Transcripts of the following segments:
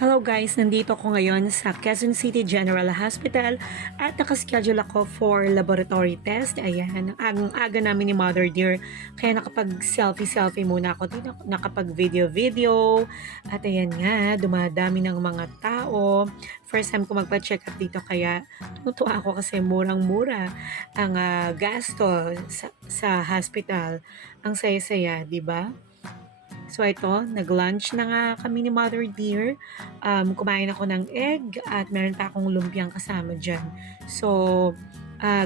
Hello guys, nandito ako ngayon sa Quezon City General Hospital at nakaschedule ako for laboratory test. Ayan, ang aga namin ni Mother Dear, kaya nakapag-selfie muna ako dito, nakapag-video at ayan nga, dumadami ng mga tao. First time ko magpa-check up dito kaya tutuwa ako kasi murang-mura ang gasto sa hospital. Ang saya-saya, di ba? So ito, nag-lunch na nga kami ni Mother Dear. Kumain ako ng egg at meron pa akong lumpiang kasama dyan. So,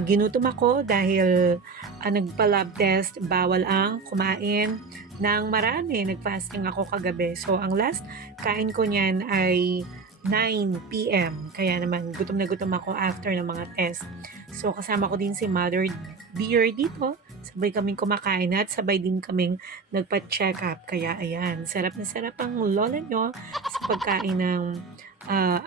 ginutom ako dahil nagpa-lab test, bawal ang kumain ng marami. Nag-fasting ako kagabi. So, ang last kain ko niyan ay 9 p.m. Kaya naman, gutom na gutom ako after ng mga test. So, kasama ko din si Mother Dear dito. Sabay kaming kumakain at sabay din kaming nagpa-check up. Kaya ayan, sarap na sarap ang lola nyo sa pagkain ng ah,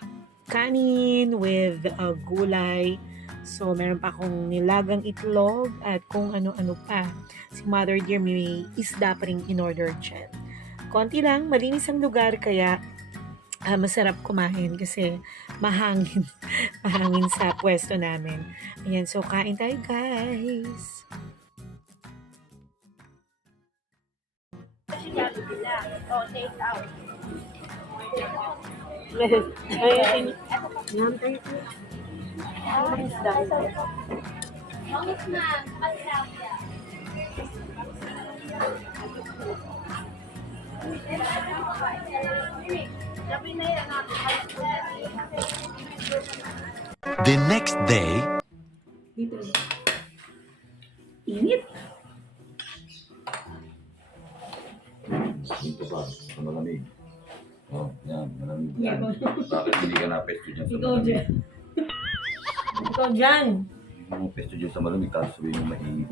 kanin with gulay. So, meron pa akong nilagang itlog at kung ano-ano pa. Si Mother Dear may isda pa rin in-order dyan. Konti lang, malinis ang lugar kaya masarap kumain kasi mahangin, mahangin sa pwesto namin. Ayan, so kain tayo guys. Ay, The next day, dito. Init. Dito pa, sa malamig. Oh, yan, malamig yan. Bakit hindi ka napesto dyan sa malamig? Ikaw dyan. Hindi mo pesto dyan sa malamig, tapos sabihin mo mainit.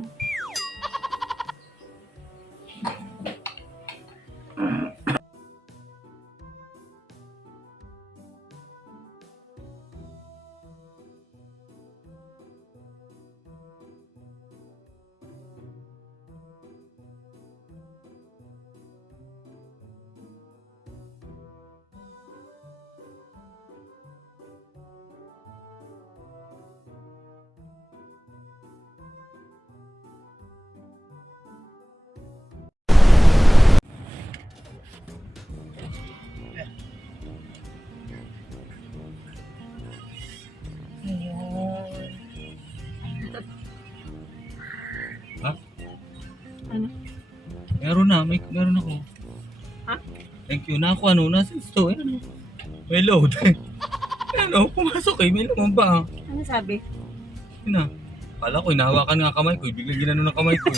Ayun. Ha? Ano? Meron ako. Ha? Thank you. Na ako nasa store. Ano? May load. Pumasok may laman ba? Ano sabi? Yun na. Kala ko, hinahawakan nga kamay ko. Biglang ginano ng kamay ko.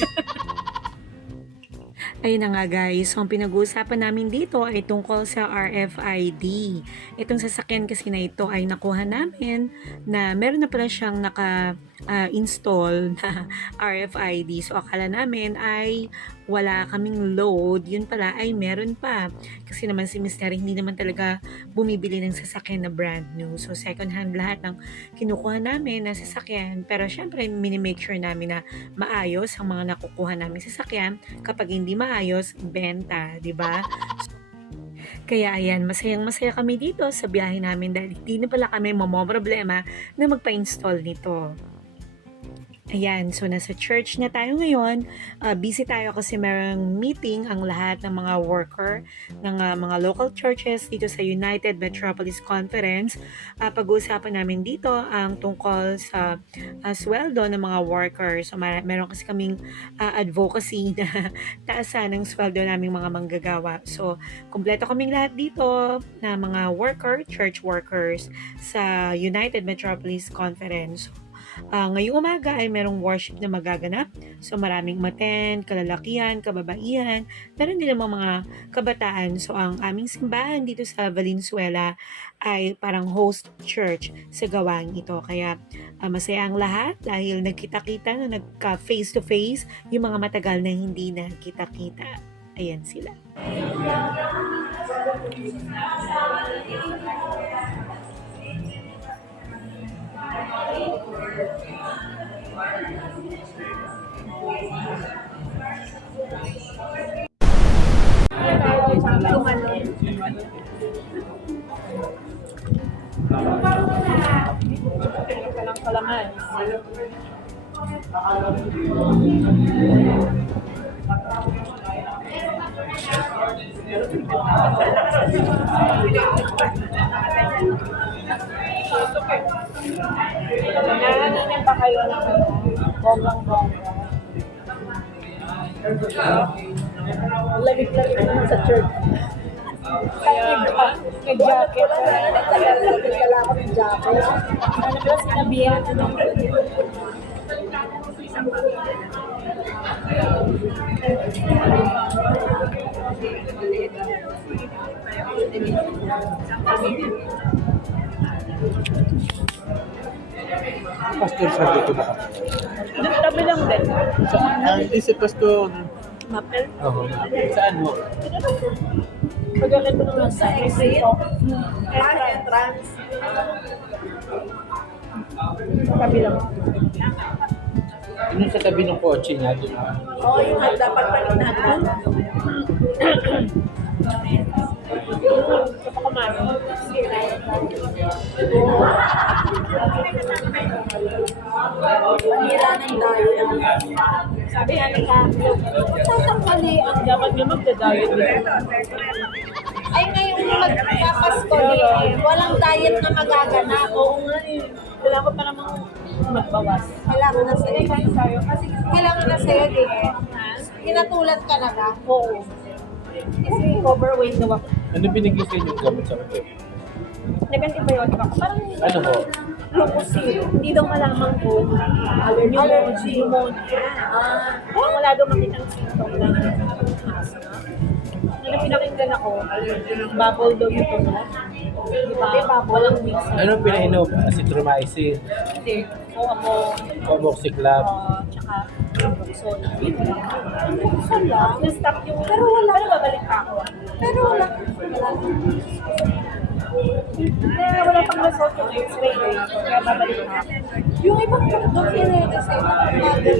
Ayun na nga guys, so ang pinag-uusapan namin dito ay tungkol sa RFID. Itong sasakyan kasi na ito ay nakuha namin na meron na pala siyang naka-install na RFID. So akala namin ay wala kaming load, yun pala ay meron pa. Kasi naman si Mr. hindi naman talaga bumibili ng sasakyan na brand new. So second hand lahat ng kinukuha namin na sasakyan. Pero syempre, mini-make sure namin na maayos ang mga nakukuha namin sasakyan. Kapag hindi maayos, benta, di ba? Kaya ayan, masayang-masaya kami dito sa biyahe namin dahil hindi na pala kami problema na magpa-install nito. Ayan, so nasa church na tayo ngayon. Busy tayo kasi merong meeting ang lahat ng mga worker ng mga local churches dito sa United Metropolis Conference. Pag-uusapan namin dito ang tungkol sa sweldo ng mga workers. So meron kasi kaming advocacy na taasan ng sweldo naming mga manggagawa. So kumpleto kaming lahat dito na mga church workers sa United Metropolis Conference. Ngayong umaga ay merong worship na magaganap. So maraming maten, kalalakihan, kababaihan, meron din namang mga kabataan. So ang aming simbahan dito sa Valenzuela ay parang host church sa gawain ito. Kaya masaya ang lahat dahil nagkita-kita na nagka face to face yung mga matagal na hindi nagkita-kita. Ayan sila. Nanganganin pa kayo ng bonggang-bongga. Lamig-lamig naman sa church. Kaya nag-jacket. Nagdala ako ng jacket. Ano ba sinabihan? Pastor sabi ko na. Tabi lang din. Hindi si Pastor. Mapel. Oo. Saan mo? Pagkakit mo naman sa exit. Entrance. Tabi lang. Yung sa tabi ng kotse niya. Doon. Oo, yung dapat palignahan. Sa pakamano. Panira ng dayo. Sabi ni Carlo, tatangkali ang dapat nyo magda-diet dito. Ay, ngayong magpapasko din, walang diet na magaganap. Oo nga eh. Kailangan ko pa namang magbawas. Kailangan na sa'yo. Kailangan na sa'yo din. Hinatulad ka na ba? Oo. Kasi overweight daw ako. Ano binigay sa inyo gamit sa mga? Nag-antibiotic ako. Parang Ano ho? lupus eh. Hindi daw malamang ko. Allergy. Pneumonia. Parang wala daw makitang symptom ng asthma. Nung pinakinggan ako, bubble daw yung tunog. Diba? Walang mix. Anong pinainom? Azithromycin, Hindi. O ako, Amoxicillin. tsaka Roxol. Roxol lang. Na-stop yung... Pero wala. Pero babalik pa ako. Pero wala. Kaya wala pang result yung x-ray eh. Kaya babalik pa ako. Yung ibang doctor eh, kasi nakakagal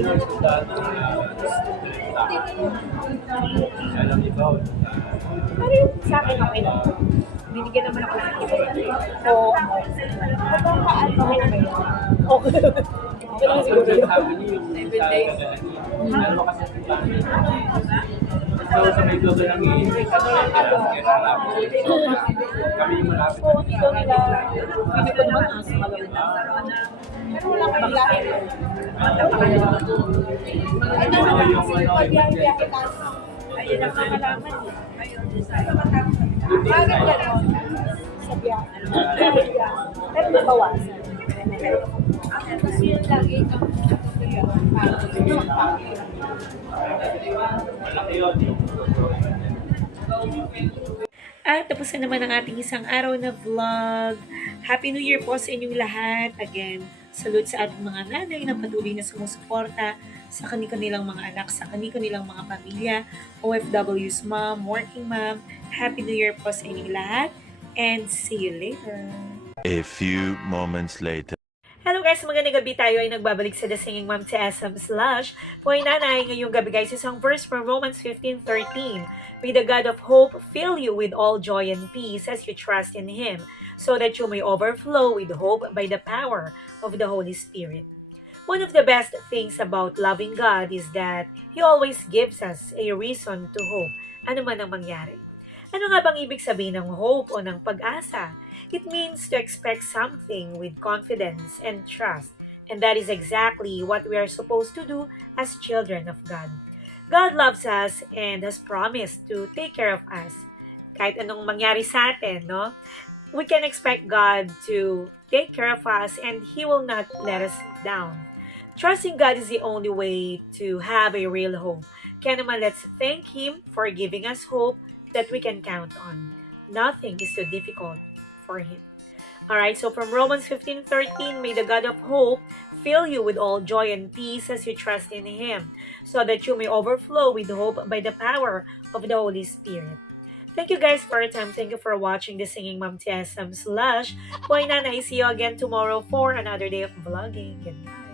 Alam ikaw. pero yung sa akin okay lang. Binigyan naman ako ng iba. So, kapag kaan okay na ba yun? Okay. Okay lang siguro yun. Sabi niyo yung ano kasi so sa may dodo ng kami yung malapit. So, dito nila, hindi ko naman asma lang. Pero wala kang lahi. Ay, naman kasi pag-biyahe tayo. Ayun ang makalaman eh. Bakit gano'n? Sa biyahe. Pero nabawasan. Kasi yun lagi itong At tapos na naman ang ating isang araw na vlog. Happy New Year po sa inyong lahat. Again, salute sa ating mga nanay na patuloy na sumusuporta sa kanilang mga anak, sa kanilang mga pamilya, OFW's mom, working mom. Happy New Year po sa inyong lahat and see you later. A few moments later. Hello guys, magandang gabi. Tayo ay nagbabalik sa The Singing Mom SM Slash. Po ay nanay, ngayong gabi guys, isang verse from Romans 15:13. May the God of hope fill you with all joy and peace as you trust in Him, so that you may overflow with hope by the power of the Holy Spirit. One of the best things about loving God is that He always gives us a reason to hope, ano man ang mangyari. Ano nga bang ibig sabihin ng hope o ng pag-asa? It means to expect something with confidence and trust. And that is exactly what we are supposed to do as children of God. God loves us and has promised to take care of us. Kahit anong mangyari sa atin, no? We can expect God to take care of us and He will not let us down. Trusting God is the only way to have a real hope. Kaya naman, let's thank Him for giving us hope that we can count on. Nothing is too difficult for Him. Alright, so from Romans 15:13, may the God of hope fill you with all joy and peace as you trust in Him, so that you may overflow with hope by the power of the Holy Spirit. Thank you guys for your time. Thank you for watching the Singing Mom TSM Slash. Boy Nana, I see you again tomorrow for another day of vlogging. Good night.